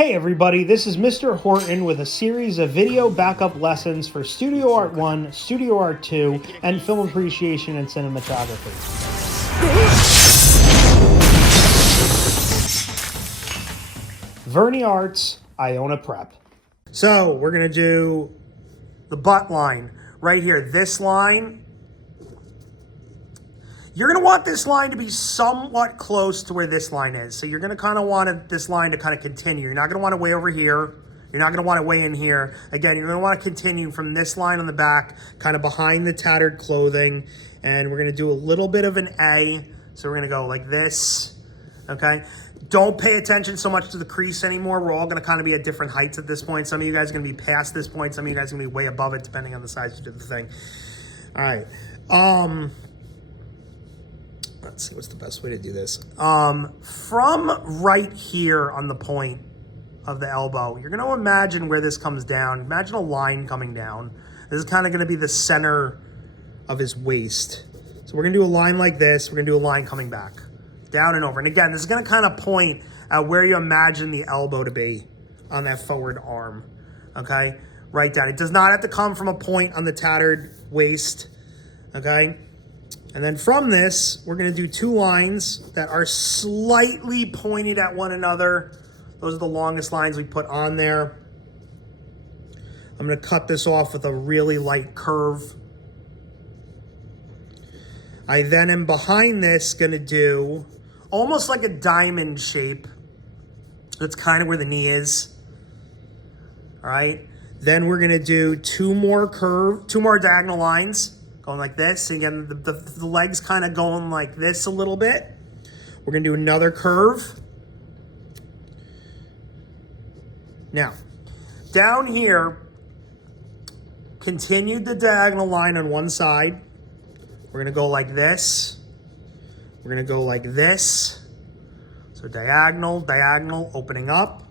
Hey everybody, this is Mr. Horton with a series of video backup lessons for Studio Art 1, Studio Art 2, and film appreciation and cinematography. Verni Arts, Iona Prep. So we're going to do the butt line right here. This line, you're going to want this line to be somewhat close to where this line is. So you're going to kind of want this line to kind of continue. You're not going to want it way over here. You're not going to want it way in here. Again, you're going to want to continue from this line on the back, kind of behind the tattered clothing. And we're going to do a little bit of an A. So we're going to go like this, okay? Don't pay attention so much to the crease anymore. We're all going to kind of be at different heights at this point. Some of you guys are going to be past this point. Some of you guys are going to be way above it, depending on the size you do the thing. All right. Let's see, what's the best way to do this? From right here on the point of the elbow, you're going to imagine where this comes down. Imagine a line coming down. This is kind of going to be the center of his waist. So we're going to do a line like this. We're going to do a line coming back, down and over. And again, this is going to kind of point at where you imagine the elbow to be on that forward arm, okay? Right down. It does not have to come from a point on the tattered waist, okay? And then from this, we're going to do two lines that are slightly pointed at one another. Those are the longest lines we put on there. I'm going to cut this off with a really light curve. I then am behind this going to do almost like a diamond shape. That's kind of where the knee is. All right. Then we're going to do two more diagonal lines. Going like this. And again, the legs kind of going like this a little bit. We're going to do another curve. Now, down here, continued the diagonal line on one side. We're going to go like this. We're going to go like this. So diagonal, diagonal, opening up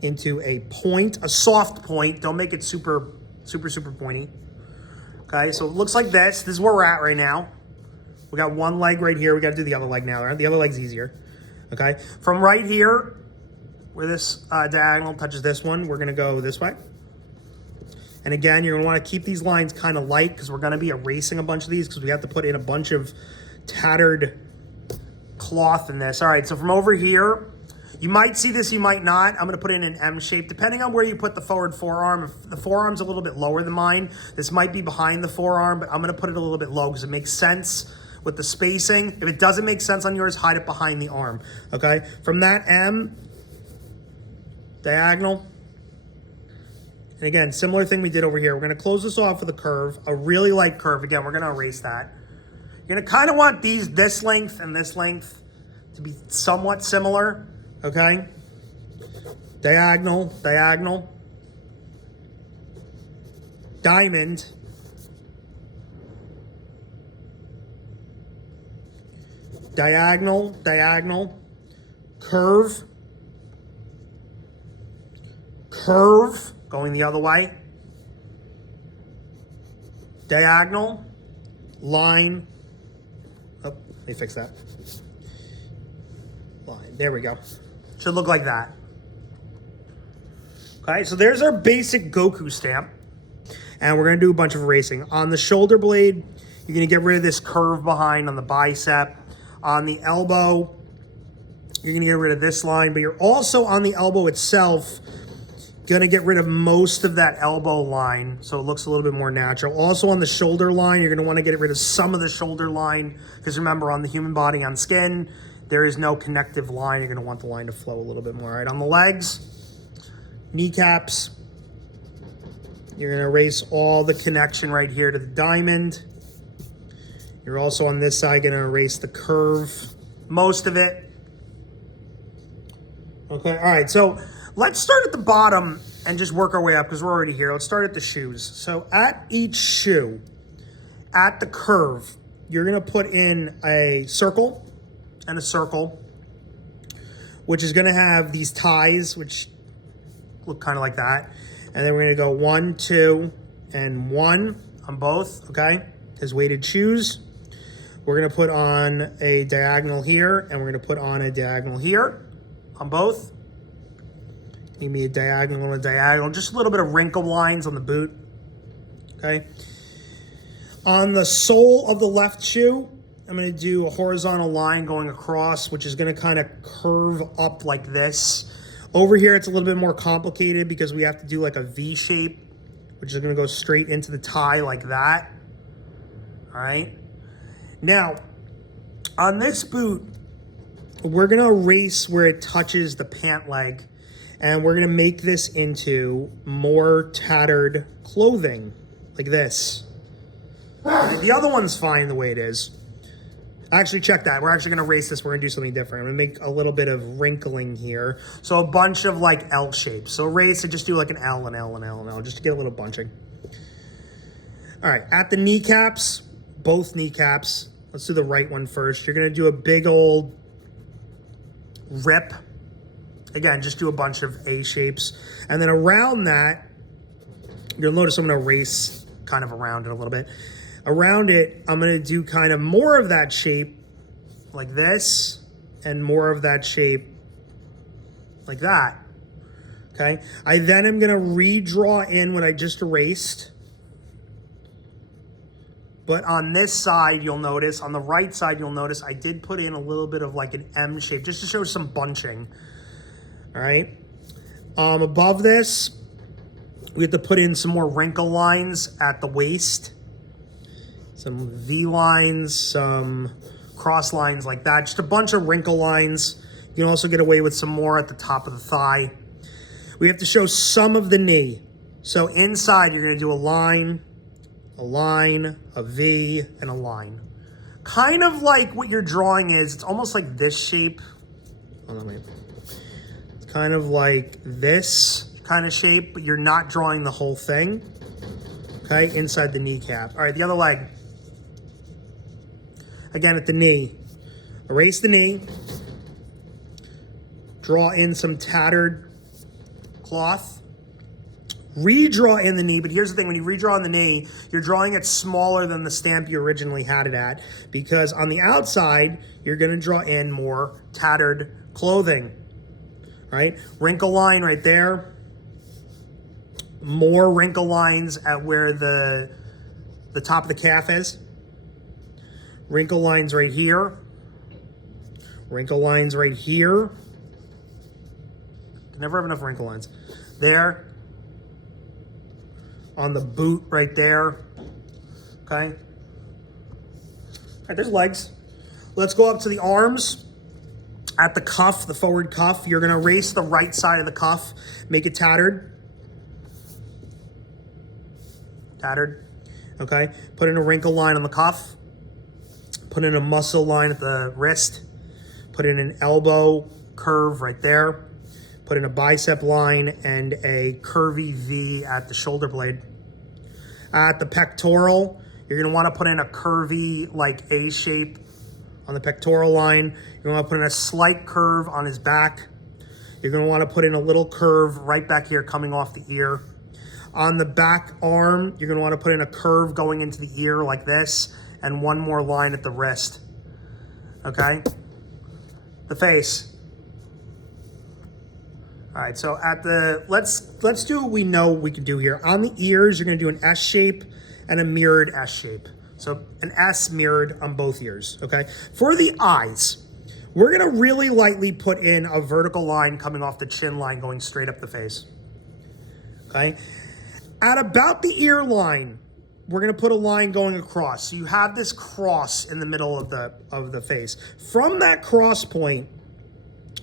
into a point, a soft point. Don't make it super pointy. Okay, so it looks like this. This is where we're at right now. We got one leg right here. We got to do the other leg now. Right? The other leg's easier. Okay, from right here, where this diagonal touches this one, we're going to go this way. And again, you're going to want to keep these lines kind of light because we're going to be erasing a bunch of these because we have to put in a bunch of tattered cloth in this. All right, so from over here, you might see this, you might not. I'm going to put in an M shape. Depending on where you put the forward forearm, if the forearm's a little bit lower than mine, this might be behind the forearm, but I'm going to put it a little bit low because it makes sense with the spacing. If it doesn't make sense on yours, hide it behind the arm, okay? From that M, diagonal. And again, similar thing we did over here. We're going to close this off with a curve, a really light curve. Again, we're going to erase that. You're going to kind of want this length and this length to be somewhat similar. Okay, diagonal, diagonal, diamond, diagonal, diagonal, curve, curve, going the other way, diagonal, line, oh, let me fix that, line, there we go. Should look like that. Okay, so there's our basic Goku stamp. And we're going to do a bunch of erasing. On the shoulder blade, you're going to get rid of this curve behind on the bicep. On the elbow, you're going to get rid of this line. But you're also on the elbow itself going to get rid of most of that elbow line so it looks a little bit more natural. Also on the shoulder line, you're going to want to get rid of some of the shoulder line. Because remember, on the human body, on skin, there is no connective line. You're going to want the line to flow a little bit more. All right, on the legs, kneecaps, you're going to erase all the connection right here to the diamond. You're also on this side going to erase the curve, most of it. Okay, all right, so let's start at the bottom and just work our way up because we're already here. Let's start at the shoes. So at each shoe, at the curve, you're going to put in a circle and a circle, which is going to have these ties, which look kind of like that. And then we're going to go 1, 2, and 1 on both, okay? His weighted shoes. We're going to put on a diagonal here, and we're going to put on a diagonal here on both. Give me a diagonal and a diagonal. Just a little bit of wrinkle lines on the boot. Okay. On the sole of the left shoe, I'm going to do a horizontal line going across, which is going to kind of curve up like this. Over here, it's a little bit more complicated because we have to do like a V shape, which is going to go straight into the tie like that. All right. Now, on this boot, we're going to erase where it touches the pant leg, and we're going to make this into more tattered clothing like this. The other one's fine the way it is. Actually, check that. We're actually going to erase this. We're going to do something different. I'm going to make a little bit of wrinkling here. So a bunch of like L shapes. So erase and just do like an L and L and L and L just to get a little bunching. All right, at the kneecaps, both kneecaps. Let's do the right one first. You're going to do a big old rip. Again, just do a bunch of A shapes. And then around that, you'll notice I'm going to erase kind of around it a little bit. Around it, I'm going to do kind of more of that shape like this and more of that shape like that. Okay. I then am going to redraw in what I just erased. But on this side, you'll notice, on the right side, you'll notice I did put in a little bit of like an M shape just to show some bunching. All right. Above this, we have to put in some more wrinkle lines at the waist. Some V lines, some cross lines like that. Just a bunch of wrinkle lines. You can also get away with some more at the top of the thigh. We have to show some of the knee. So inside, you're going to do a line, a V, and a line. Kind of like what you're drawing is, it's almost like this shape. Hold on, wait. It's kind of like this kind of shape, but you're not drawing the whole thing. Okay, inside the kneecap. All right, the other leg. Again, at the knee. Erase the knee. Draw in some tattered cloth. Redraw in the knee, but here's the thing. When you redraw in the knee, you're drawing it smaller than the stamp you originally had it at, because on the outside, you're going to draw in more tattered clothing. All right? Wrinkle line right there. More wrinkle lines at where the top of the calf is. Wrinkle lines right here. Wrinkle lines right here. Can never have enough wrinkle lines. There. On the boot right there. Okay. All right, there's legs. Let's go up to the arms. At the cuff, the forward cuff, you're going to erase the right side of the cuff. Make it tattered. Tattered. Okay. Put in a wrinkle line on the cuff. Put in a muscle line at the wrist. Put in an elbow curve right there. Put in a bicep line and a curvy V at the shoulder blade. At the pectoral, you're going to want to put in a curvy like A shape on the pectoral line. You're going to want to put in a slight curve on his back. You're going to want to put in a little curve right back here coming off the ear. On the back arm, you're going to want to put in a curve going into the ear like this, and one more line at the wrist. Okay? The face. All right, so at the, let's do what we know we can do here. On the ears, you're going to do an S shape and a mirrored S shape. So an S mirrored on both ears, okay? For the eyes, we're going to really lightly put in a vertical line coming off the chin line going straight up the face, okay? At about the ear line, we're going to put a line going across. So you have this cross in the middle of the face. From that cross point,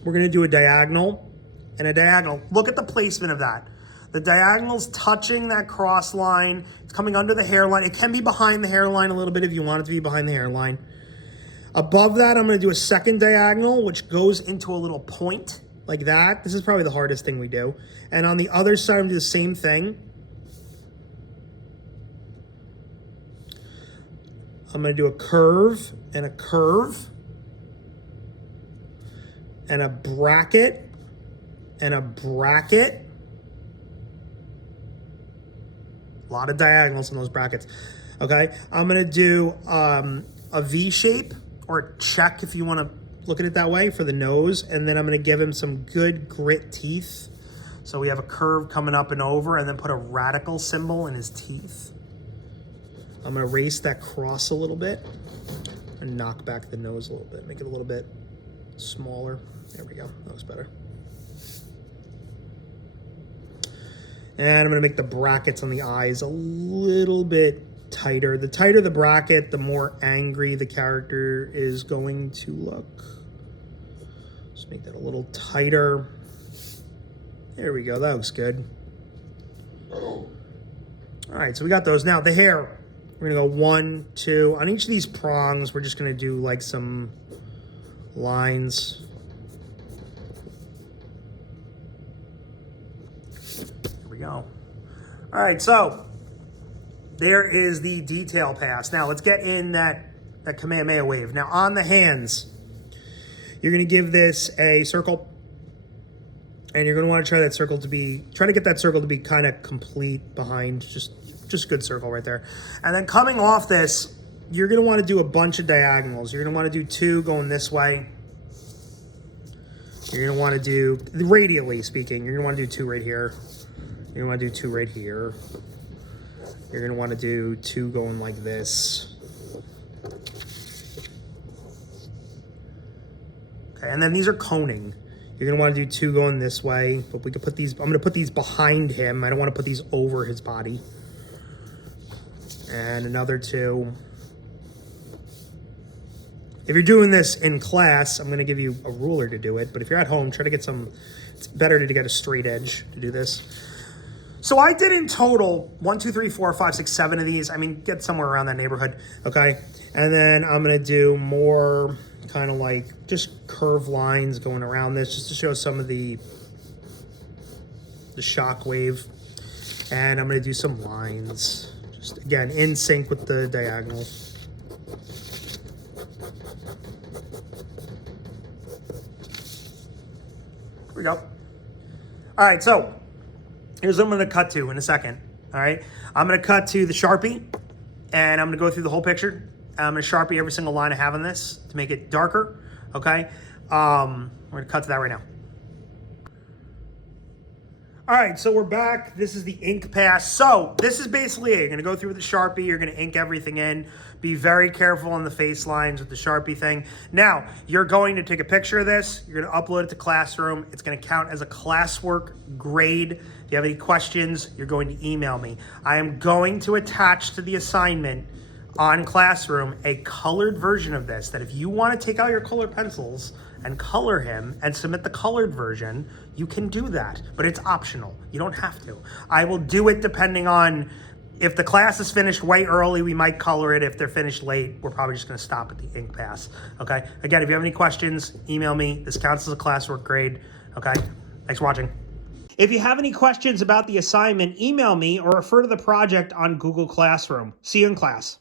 we're going to do a diagonal and a diagonal. Look at the placement of that. The diagonal's touching that cross line. It's coming under the hairline. It can be behind the hairline a little bit if you want it to be behind the hairline. Above that, I'm going to do a second diagonal, which goes into a little point like that. This is probably the hardest thing we do. And on the other side, I'm going to do the same thing. I'm going to do a curve and a curve and a bracket and a bracket. A lot of diagonals in those brackets. Okay, I'm going to do a V shape or a check if you want to look at it that way for the nose. And then I'm going to give him some good grit teeth. So we have a curve coming up and over, and then put a radical symbol in his teeth. I'm gonna erase that cross a little bit and knock back the nose a little bit, make it a little bit smaller. There we go, that looks better. And I'm gonna make the brackets on the eyes a little bit tighter. The tighter the bracket, the more angry the character is going to look. Just make that a little tighter. There we go, that looks good. All right, so we got those. Now the hair, we're gonna go 1, 2. On each of these prongs, we're just gonna do like some lines. There we go. All right, so there is the detail pass. Now let's get in that Kamehameha wave. Now on the hands, you're gonna give this a circle, and you're gonna wanna try to get that circle to be kind of complete behind, just a good circle right there. And then coming off this, you're gonna wanna do a bunch of diagonals. You're gonna wanna do 2 going this way. You're gonna wanna do, radially speaking, you're gonna wanna do 2 right here. You're gonna wanna do 2 right here. You're gonna wanna do 2 going like this. Okay, and then these are coning. You're gonna wanna do 2 going this way, but we could put these, I'm gonna put these behind him. I don't wanna put these over his body. And another 2. If you're doing this in class, I'm going to give you a ruler to do it. But if you're at home, try to get some, it's better to get a straight edge to do this. So I did in total 1, 2, 3, 4, 5, 6, 7 of these. I mean, get somewhere around that neighborhood, okay? And then I'm going to do more kind of like just curved lines going around this just to show some of the shock wave. And I'm going to do some lines. Just again, in sync with the diagonals. Here we go. All right, so here's what I'm gonna cut to in a second, all right? I'm gonna cut to the Sharpie, and I'm gonna go through the whole picture. I'm gonna Sharpie every single line I have on this to make it darker, okay? We're gonna cut to that right now. All right, so we're back. This is the ink pass. So this is basically it. You're gonna go through with the Sharpie. You're gonna ink everything in. Be very careful on the face lines with the Sharpie thing. Now, you're going to take a picture of this. You're gonna upload it to Classroom. It's gonna count as a classwork grade. If you have any questions, you're going to email me. I am going to attach to the assignment on Classroom a colored version of this, that if you wanna take out your colored pencils and color him and submit the colored version, you can do that, but it's optional. You don't have to. I will do it depending on, if the class is finished way early, we might color it. If they're finished late, we're probably just gonna stop at the ink pass, okay? Again, if you have any questions, email me. This counts as a classwork grade, okay? Thanks for watching. If you have any questions about the assignment, email me or refer to the project on Google Classroom. See you in class.